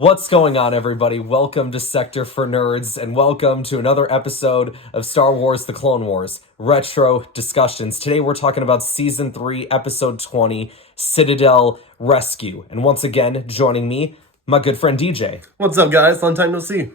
What's going on, everybody? Welcome to Sector for Nerds, and welcome to another episode of Star Wars The Clone Wars Retro Discussions. Today we're talking about Season 3, Episode 20, Citadel Rescue. And once again, joining me, my good friend DJ. What's up, guys? Long time no see.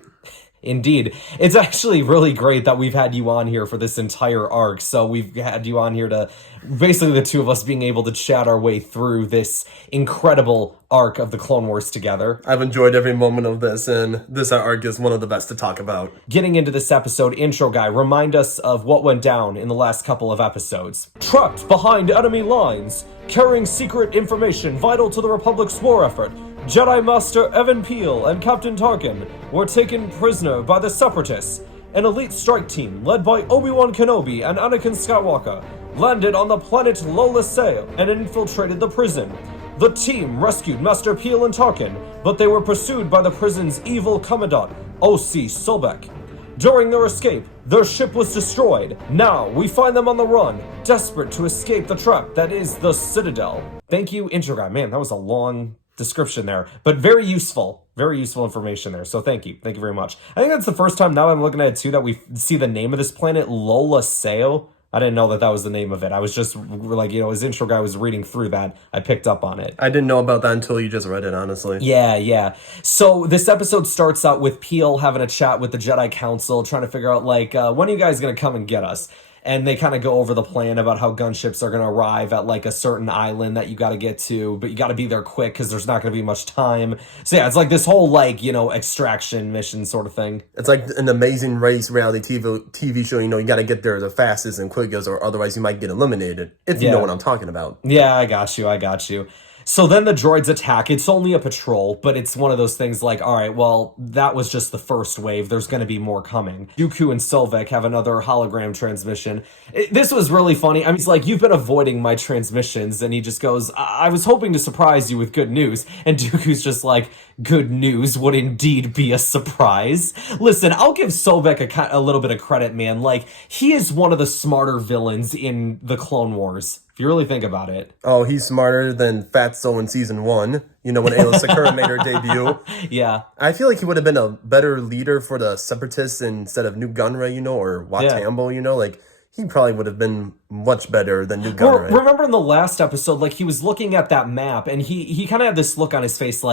Indeed. It's actually really great that we've had you on here for this entire arc. So we've had you on here to basically the two of us being able to chat our way through this incredible arc of the Clone Wars together. I've enjoyed every moment of this, and this arc is one of the best to talk about. Getting into this episode, intro guy, remind us of what went down in the last couple of episodes. Trapped behind enemy lines, carrying secret information vital to the Republic's war effort, Jedi Master Even Piell and Captain Tarkin were taken prisoner by the Separatists. An elite strike team led by Obi-Wan Kenobi and Anakin Skywalker landed on the planet Lola Sail and infiltrated the prison. The team rescued Master Piell and Tarkin, but they were pursued by the prison's evil commandant, O.C. Sobek. During their escape, their ship was destroyed. Now, we find them on the run, desperate to escape the trap that is the Citadel. Thank you, intro guy. Man, that was a long description there, but very useful information there, so thank you very much. I think that's the first time, now that I'm looking at it too, that we see the name of this planet, Lola Sail. I didn't know that was the name of it. I was just like, his intro guy was reading through that, I picked up on it. I didn't know about that until you just read it, honestly. Yeah. So this episode starts out with Piell having a chat with the Jedi Council, trying to figure out, when are you guys gonna come and get us? And they kind of go over the plan about how gunships are going to arrive at a certain island that you got to get to, but you got to be there quick because there's not going to be much time. So yeah, it's like this whole extraction mission sort of thing. It's like an Amazing Race reality TV show. You got to get there as fast and quick as, or otherwise you might get eliminated. If you know what I'm talking about. Yeah, I got you. So then the droids attack. It's only a patrol, but it's one of those things like, all right, well, that was just the first wave. There's going to be more coming. Dooku and Sobek have another hologram transmission. This was really funny. I mean, he's like, you've been avoiding my transmissions. And he just goes, I was hoping to surprise you with good news. And Dooku's just like, good news would indeed be a surprise. Listen, I'll give Sobek a little bit of credit, man. He is one of the smarter villains in the Clone Wars. If you really think about it. Oh, he's smarter than Fatso in Season 1. When Aayla Secura made her debut. Yeah. I feel like he would have been a better leader for the Separatists instead of Nute Gunray, or Wat Tambo, he probably would have been much better than Nute Gunray. Remember in the last episode, he was looking at that map, and he kind of had this look on his face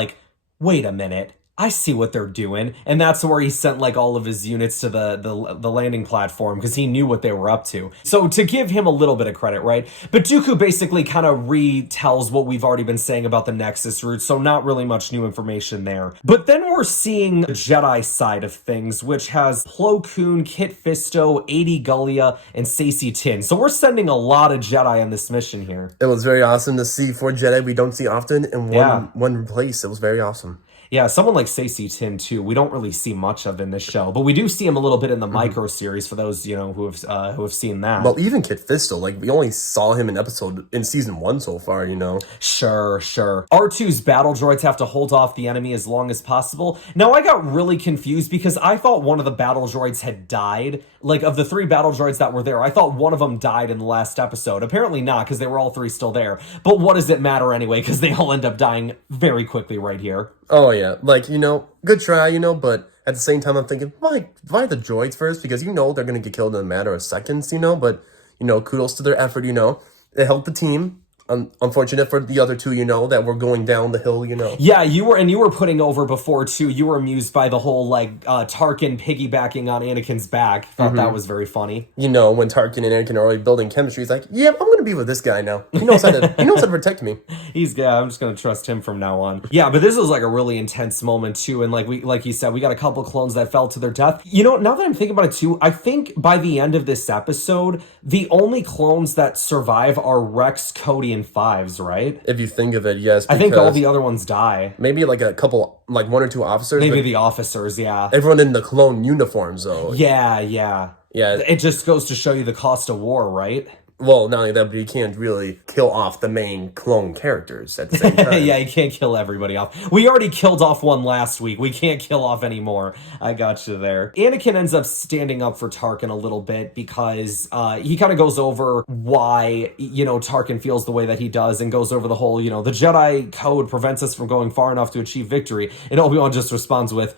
wait a minute. I see what they're doing. And that's where he sent all of his units to the landing platform because he knew what they were up to. So to give him a little bit of credit, right? But Dooku basically kind of retells what we've already been saying about the Nexus route, so not really much new information there. But then we're seeing the Jedi side of things, which has Plo Koon, Kit Fisto, 80 Gullia, and Saesee Tiin. So we're sending a lot of Jedi on this mission here. It was very awesome to see 4 Jedi we don't see often in one place. It was very awesome. Yeah, someone like Saesee Tiin, too, we don't really see much of in this show, but we do see him a little bit in the micro series for those, who have seen that. Well, even Kit Fisto, we only saw him in Season 1 so far, Sure. R2's battle droids have to hold off the enemy as long as possible. Now, I got really confused because I thought one of the battle droids had died. Of the 3 battle droids that were there, I thought one of them died in the last episode. Apparently not, because they were all 3 still there. But what does it matter anyway, because they all end up dying very quickly right here. Oh, yeah. Good try, but at the same time, I'm thinking, why the droids first? Because they're going to get killed in a matter of seconds, but, kudos to their effort, They helped the team. Unfortunate for the other 2, that were going down the hill, Yeah, you were putting over before, too. You were amused by the whole, Tarkin piggybacking on Anakin's back. Thought that was very funny. When Tarkin and Anakin are already building chemistry, he's like, yeah, I'm going to be with this guy now. He knows how to protect me. I'm just going to trust him from now on. Yeah, but this was, a really intense moment, too. And, like you said, we got a couple clones that fell to their death. Now that I'm thinking about it, too, I think by the end of this episode, the only clones that survive are Rex, Cody, and Fives, right? If you think of it, yes. I think all the other ones die. Maybe a couple, 1 or 2 officers. Maybe the officers, yeah. Everyone in the clone uniforms, though. Yeah. It just goes to show you the cost of war, right? well, not only that, but you can't really kill off the main clone characters at the same time. Yeah, you can't kill everybody off. We already killed off one last week. We can't kill off any more. I got you there. Anakin ends up standing up for Tarkin a little bit because he kind of goes over why, Tarkin feels the way that he does and goes over the whole, the Jedi code prevents us from going far enough to achieve victory. And Obi-Wan just responds with,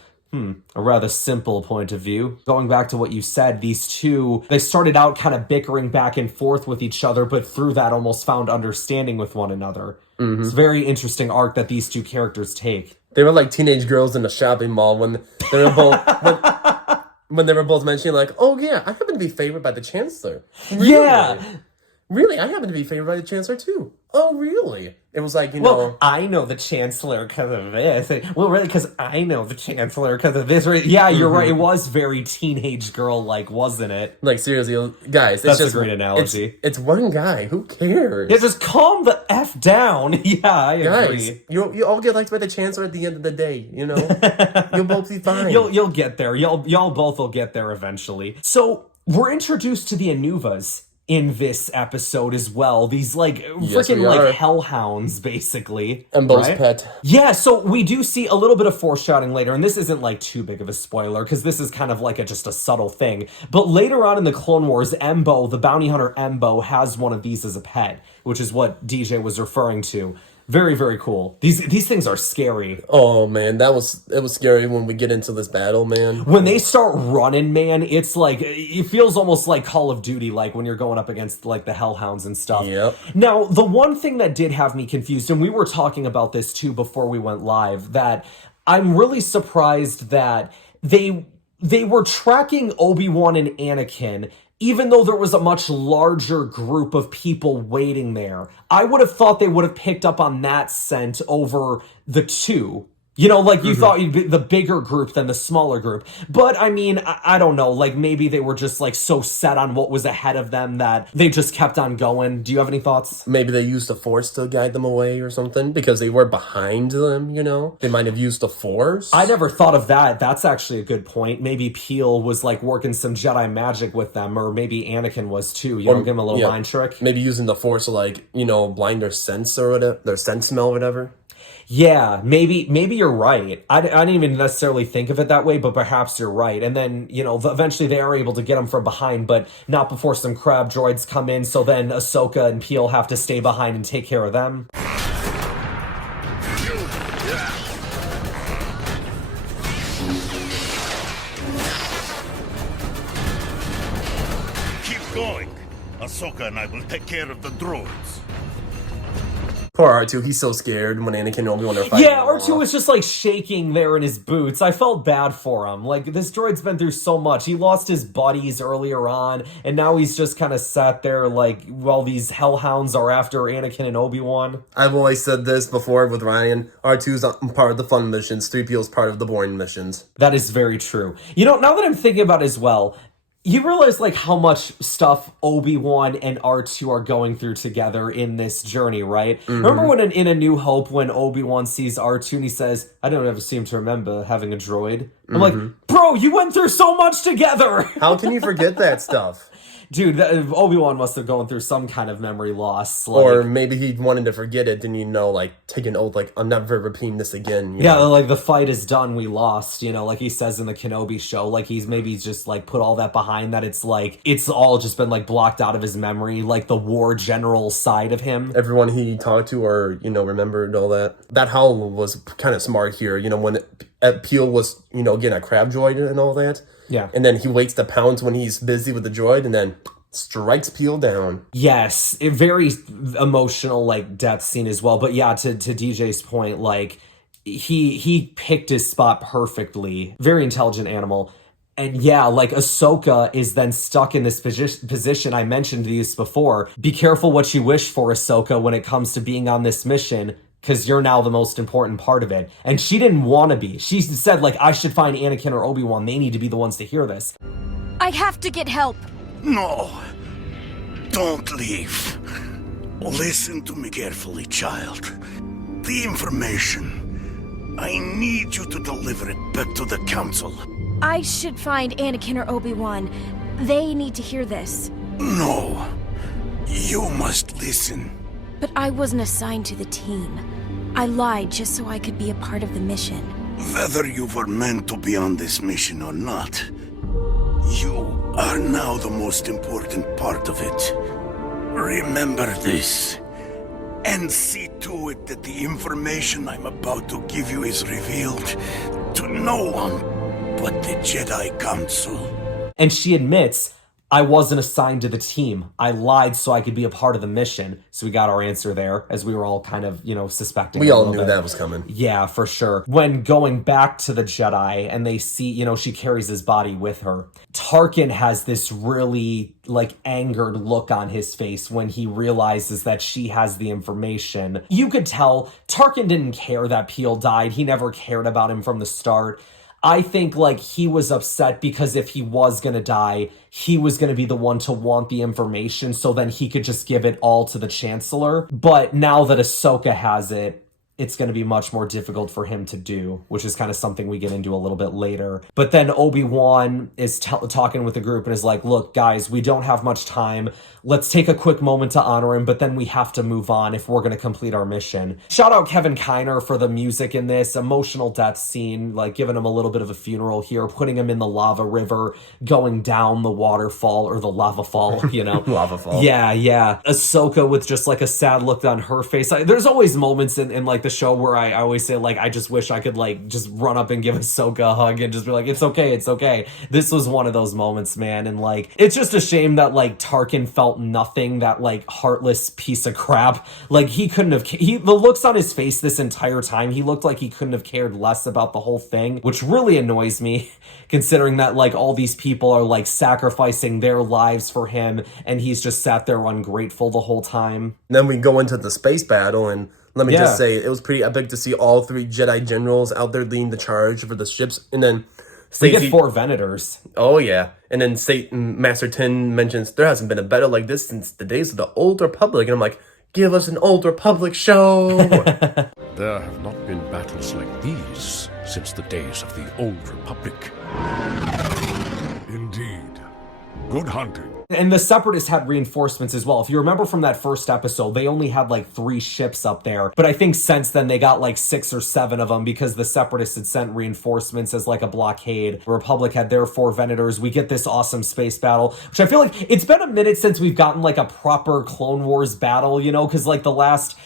a rather simple point of view. Going back to what you said, these two, they started out kind of bickering back and forth with each other, but through that almost found understanding with one another. It's a very interesting arc that these two characters take. They were like teenage girls in a shopping mall when they were both when they were both mentioning like, oh yeah, I happen to be favored by the Chancellor. Really? Yeah. Really, I happen to be favored by the Chancellor too. Oh, really? It was like, Well, I know the Chancellor because of this. Well, really, because I know the Chancellor because of this. Yeah, you're right. It was very teenage girl-like, wasn't it? Like, seriously, guys. That's just a great analogy. It's one guy. Who cares? Yeah, just calm the F down. Yeah, I agree. Guys, you all get liked by the Chancellor at the end of the day, You'll both be fine. You'll get there. Y'all both will get there eventually. So, we're introduced to the Anuvas in this episode as well. These freaking hellhounds, basically. Embo's pet. Yeah, so we do see a little bit of foreshadowing later, and this isn't too big of a spoiler, because this is kind of just a subtle thing. But later on in the Clone Wars, Embo, the bounty hunter Embo, has one of these as a pet, which is what DJ was referring to. Very, very cool. These things are scary. Oh, man, it was scary when we get into this battle, man. When they start running, man, it's it feels almost like Call of Duty, when you're going up against, the Hellhounds and stuff. Yep. Now, the one thing that did have me confused, and we were talking about this, too, before we went live, that I'm really surprised that they were tracking Obi-Wan and Anakin, even though there was a much larger group of people waiting there. I would have thought they would have picked up on that scent over the two. You thought you'd be the bigger group than the smaller group. But, I don't know. Maybe they were just, so set on what was ahead of them that they just kept on going. Do you have any thoughts? Maybe they used the Force to guide them away or something, because they were behind them, They might have used the Force. I never thought of that. That's actually a good point. Maybe Piell was, working some Jedi magic with them, or maybe Anakin was, too. Give him a little mind trick. Maybe using the Force to, blind their sense or whatever, their sense smell or whatever. Yeah, maybe you're right. I didn't even necessarily think of it that way, but perhaps you're right. And then, eventually they are able to get him from behind, but not before some crab droids come in, so then Ahsoka and Piell have to stay behind and take care of them. Keep going. Ahsoka and I will take care of the droids. Poor R2, he's so scared when Anakin and Obi-Wan are fighting. Yeah, R2 was just shaking there in his boots. I felt bad for him. This droid's been through so much. He lost his buddies earlier on, and now he's just kind of sat there while these hellhounds are after Anakin and Obi-Wan. I've always said this before with Ryan. R2's part of the fun missions, 3PO's part of the boring missions. That is very true. Now that I'm thinking about it as well, you realize how much stuff Obi-Wan and R2 are going through together in this journey, right? Remember when in A New Hope, when Obi-Wan sees R2 and he says, I don't ever seem to remember having a droid. I'm like, bro, you went through so much together! How can you forget that stuff? Dude, Obi-Wan must have gone through some kind of memory loss. Or maybe he wanted to forget it and, take an oath, I'm never repeating this again. Yeah, the fight is done, we lost, like he says in the Kenobi show. He's just, put all that behind, that it's all just been, blocked out of his memory, the war general side of him. Everyone he talked to or, remembered all that. That howl was kind of smart here, when Piell was, getting a crab droid and all that. Yeah. And then he waits to pounce when he's busy with the droid and then strikes Piell down. Yes. A very emotional, death scene as well. But yeah, to DJ's point, he picked his spot perfectly. Very intelligent animal. And yeah, Ahsoka is then stuck in this position. I mentioned these before. Be careful what you wish for, Ahsoka, when it comes to being on this mission, because you're now the most important part of it. And she didn't want to be. She said, I should find Anakin or Obi-Wan. They need to be the ones to hear this. I have to get help. No. Don't leave. Listen to me carefully, child. The information. I need you to deliver it back to the Council. I should find Anakin or Obi-Wan. They need to hear this. No. You must listen. But I wasn't assigned to the team. I lied just so I could be a part of the mission. Whether you were meant to be on this mission or not, you are now the most important part of it. Remember this, and see to it that the information I'm about to give you is revealed to no one but the Jedi Council. And she admits, I wasn't assigned to the team. I lied so I could be a part of the mission. So we got our answer there, as we were all kind of, suspecting. We all knew that was coming. Yeah, for sure. When going back to the Jedi and they see, she carries his body with her, Tarkin has this really, angered look on his face when he realizes that she has the information. You could tell Tarkin didn't care that Piell died. He never cared about him from the start. I think, he was upset because if he was going to die, he was going to be the one to want the information, so then he could just give it all to the Chancellor. But now that Ahsoka has it, it's going to be much more difficult for him to do, which is kind of something we get into a little bit later. But then Obi-Wan is talking with the group and is like, look, guys, we don't have much time. Let's take a quick moment to honor him, but then we have to move on if we're going to complete our mission. Shout out Kevin Kiner for the music in this emotional death scene, giving him a little bit of a funeral here, putting him in the lava river, going down the waterfall or the lava fall, Lava fall. Yeah. Ahsoka with just a sad look on her face. There's always moments in the show where I always say, I just wish I could, just run up and give Ahsoka a hug and just be like, it's okay. This was one of those moments, man. And, it's just a shame that, Tarkin felt nothing, that, heartless piece of crap. He couldn't have, the looks on his face this entire time, he looked like he couldn't have cared less about the whole thing, which really annoys me, considering that, all these people are, sacrificing their lives for him, and he's just sat there ungrateful the whole time. And then we go into the space battle, and let me just say, it was pretty epic to see all 3 Jedi generals out there leading the charge for the ships. And then we get 4 Venators. Oh, yeah. And then Satan Master 10 mentions, there hasn't been a battle like this since the days of the Old Republic. And I'm like, give us an Old Republic show. There have not been battles like these since the days of the Old Republic. Indeed. Good hunting. And the Separatists had reinforcements as well. If you remember from that first episode, they only had 3 ships up there. But I think since then they got 6 or 7 of them because the Separatists had sent reinforcements as a blockade. The Republic had their 4 Venators. We get this awesome space battle, which I feel like it's been a minute since we've gotten a proper Clone Wars battle, because the last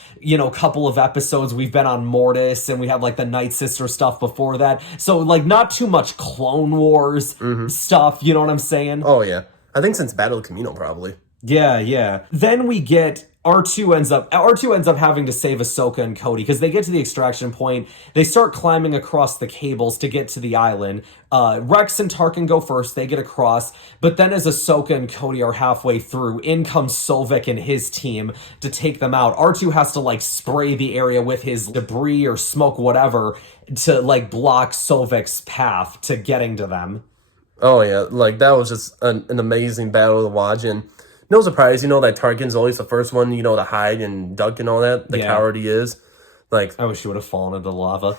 couple of episodes we've been on Mortis and we had the Night Sister stuff before that. So not too much Clone Wars stuff, you know what I'm saying? Oh, yeah. I think since Battle of Camino, probably. Yeah. Then we get R2 ends up having to save Ahsoka and Cody because they get to the extraction point. They start climbing across the cables to get to the island. Rex and Tarkin go first. They get across. But then as Ahsoka and Cody are halfway through, in comes Sovik and his team to take them out. R2 has to spray the area with his debris or smoke, whatever, to block Sovik's path to getting to them. Oh, yeah. That was just an amazing battle to watch. And no surprise, that Tarkin's always the first one, to hide and duck and all that. The coward he is. I wish he would have fallen into lava.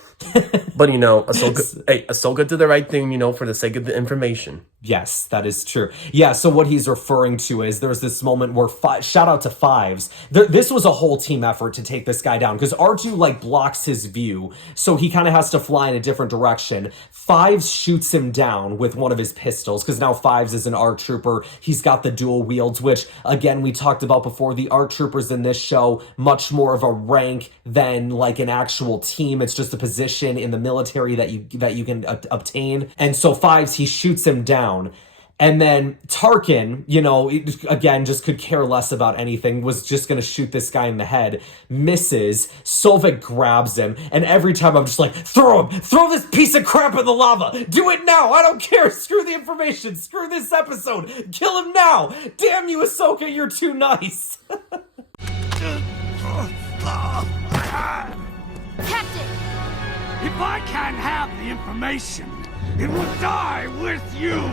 But, Ahsoka did the right thing, for the sake of the information. Yes, that is true. Yeah, so what he's referring to is there's this moment where, shout out to Fives. This was a whole team effort to take this guy down because R2 blocks his view, so he kind of has to fly in a different direction. Fives shoots him down with one of his pistols because now Fives is an ARC trooper. He's got the dual wields, which again we talked about before. The ARC troopers in this show much more of a rank than an actual team. It's just a position in the military that you can obtain. And so Fives, he shoots him down. And then Tarkin, again, just could care less about anything, was just going to shoot this guy in the head, misses, Sovik grabs him, and every time I'm just throw him, throw this piece of crap in the lava, do it now, I don't care, screw the information, screw this episode, kill him now, damn you Ahsoka, you're too nice. Captain! If I can't have the information, it will die with you!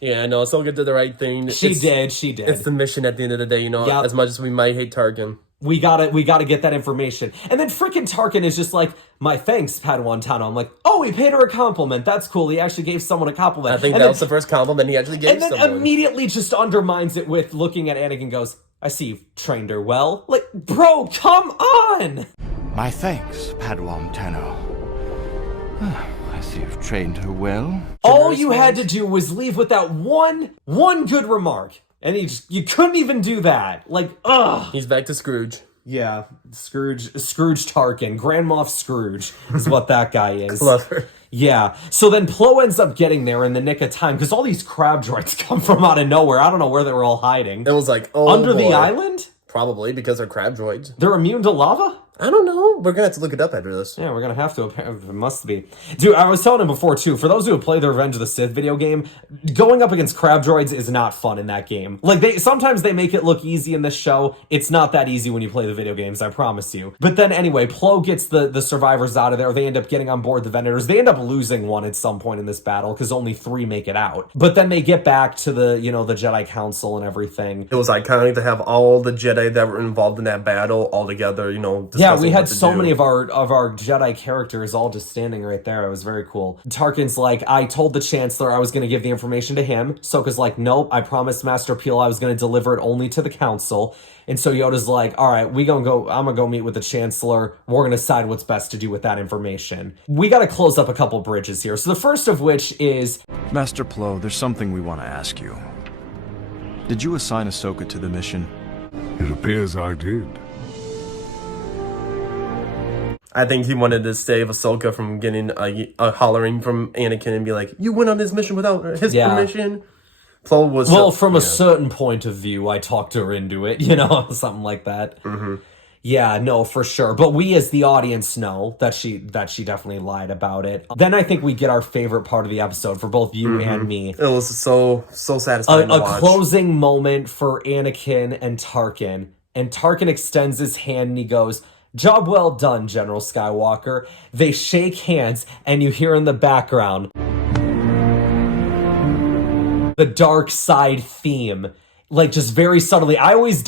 Yeah, no, Ahsoka did the right thing. She did. It's the mission at the end of the day, Yep. as much as we might hate Tarkin. We gotta get that information. And then freaking Tarkin is just like, my thanks, Padawan Tano. I'm like, oh, he paid her a compliment. That's cool. He actually gave someone a compliment. I think that was the first compliment he actually gave someone. And then immediately just undermines it with looking at Anakin and goes, I see you've trained her well. Like, bro, come on! My thanks, Padawan Tano. I see you've trained her well. All you had to do was leave with that one good remark. And you couldn't even do that. Like, ugh. He's back to Scrooge. Yeah, Scrooge Tarkin, Grand Moff Scrooge is what that guy is. Clever. Yeah, so then Plo ends up getting there in the nick of time, because all these crab droids come from out of nowhere. I don't know where they were all hiding. It was like, oh, under boy. the island? Probably, because they're crab droids. They're immune to lava? I don't know. We're gonna have to look it up after this. Yeah, we're gonna have to. It must be. Dude, I was telling him before, too, for those who have played the Revenge of the Sith video game, going up against crab droids is not fun in that game. Like, sometimes they make it look easy in this show. It's not that easy when you play the video games, I promise you. But then, anyway, Plo gets the survivors out of there. They end up getting on board the Venators. They end up losing one at some point in this battle, because only 3 make it out. But then they get back to the Jedi Council and everything. It was iconic to have all the Jedi that were involved in that battle all together, Yeah, we had so many of our Jedi characters all just standing right there. It was very cool. Tarkin's like, I told the Chancellor I was going to give the information to him. Ahsoka's like, nope, I promised Master Piell I was going to deliver it only to the Council. And so Yoda's like, all right, I'm going to go meet with the Chancellor. We're going to decide what's best to do with that information. We got to close up a couple bridges here. So the first of which is... Master Plo, there's something we want to ask you. Did you assign Ahsoka to the mission? It appears I did. I think he wanted to save Ahsoka from getting a hollering from Anakin and be like, you went on this mission without his permission? Plo was... Well, from a certain point of view, I talked her into it, something like that. Mm-hmm. Yeah, no, for sure. But we as the audience know that she definitely lied about it. Then I think we get our favorite part of the episode for both you and me. It was so satisfying to watch. A closing moment for Anakin and Tarkin. And Tarkin extends his hand and he goes, job well done, General Skywalker. They shake hands and you hear in the background the dark side theme. Like, just very subtly. I always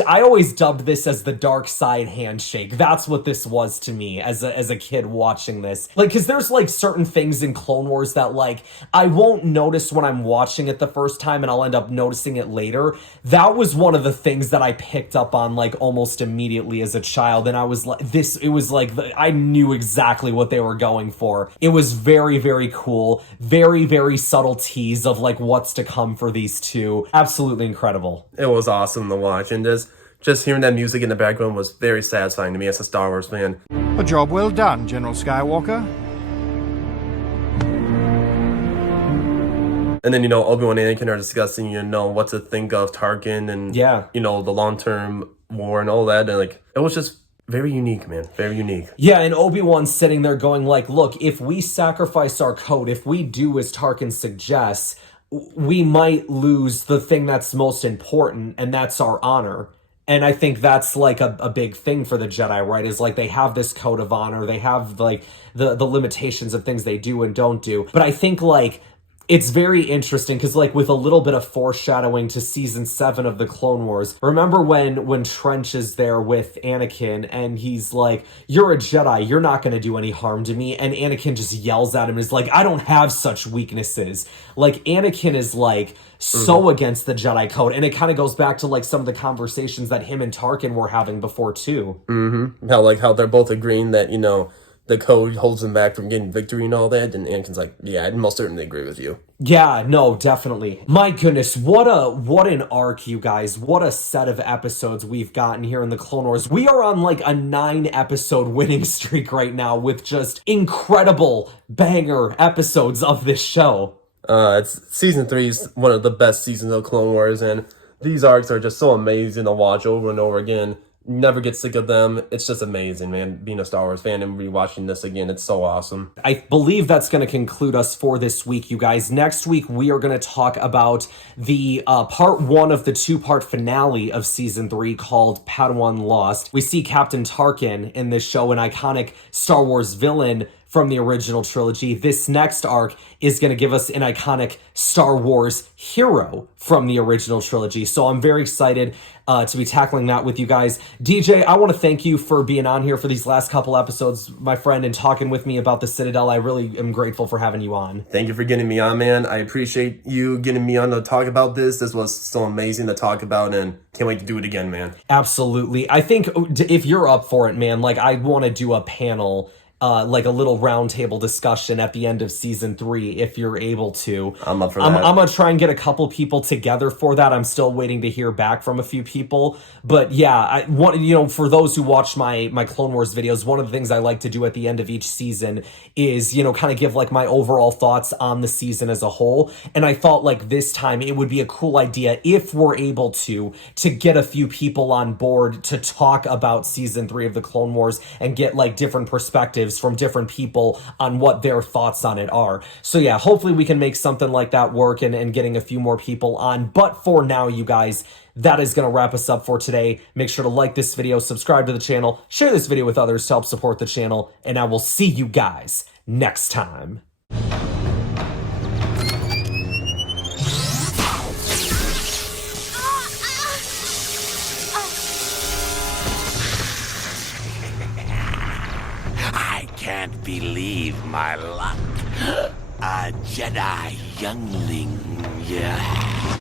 dubbed this as the dark side handshake. That's what this was to me as a kid watching this. Like, because there's, like, certain things in Clone Wars that, like, I won't notice when I'm watching it the first time and I'll end up noticing it later. That was one of the things that I picked up on, like, almost immediately as a child. And I was like, I knew exactly what they were going for. It was very, very cool. Very, very subtle tease of, like, what's to come for these two. Absolutely incredible. It was awesome to watch, and just hearing that music in the background was very satisfying to me as a Star Wars fan. A job well done, General Skywalker. And then, Obi-Wan and Anakin are discussing, what to think of Tarkin and, the long-term war and all that. And, like, it was just very unique, man. Very unique. Yeah, and Obi-Wan's sitting there going, like, look, if we sacrifice our code, if we do as Tarkin suggests, we might lose the thing that's most important, and that's our honor. And I think that's, like, a big thing for the Jedi, right? Is, like, they have this code of honor. They have, like, the limitations of things they do and don't do. But I think, like, it's very interesting because, like, with a little bit of foreshadowing to season 7 of the Clone Wars, remember when Trench is there with Anakin and he's like, you're a Jedi, you're not going to do any harm to me. And Anakin just yells at him and is like, I don't have such weaknesses. Like, Anakin is, like, so against the Jedi code. And it kind of goes back to, like, some of the conversations that him and Tarkin were having before, too. Mm-hmm. How they're both agreeing that, the code holds them back from getting victory and all that, and Anakin's like, yeah, I most certainly agree with you. Yeah, no, definitely. My goodness, what an arc, you guys. What a set of episodes we've gotten here in the Clone Wars. We are on, like, a 9-episode winning streak right now with just incredible banger episodes of this show. Season 3 is one of the best seasons of Clone Wars, and these arcs are just so amazing to watch over and over again. Never get sick of them. It's just amazing, man. Being a Star Wars fan and rewatching this again, it's so awesome. I believe that's going to conclude us for this week, you guys. Next week, we are going to talk about the part 1 of the 2-part finale of season 3 called Padawan Lost. We see Captain Tarkin in this show, an iconic Star Wars villain from the original trilogy. This next arc is going to give us an iconic Star Wars hero from the original trilogy. So I'm very excited to be tackling that with you guys. DJ, I want to thank you for being on here for these last couple episodes, my friend, and talking with me about the Citadel. I really am grateful for having you on. Thank you for getting me on, man. I appreciate you getting me on to talk about this. This was so amazing to talk about, and can't wait to do it again, man. Absolutely. I think if you're up for it, man, like I want to do a panel, like a little roundtable discussion at the end of season 3, if you're able to. I'm up for that. I'm gonna try and get a couple people together for that. I'm still waiting to hear back from a few people, but yeah, for those who watch my Clone Wars videos, one of the things I like to do at the end of each season is, kind of give like my overall thoughts on the season as a whole. And I thought like this time it would be a cool idea if we're able to get a few people on board to talk about season 3 of the Clone Wars and get like different perspectives from different people on what their thoughts on it are. So yeah, hopefully we can make something like that work and getting a few more people on. But for now, you guys, that is going to wrap us up for today. Make sure to like this video, subscribe to the channel, share this video with others to help support the channel, and I will see you guys next time. I can't believe my luck. A Jedi youngling, yeah.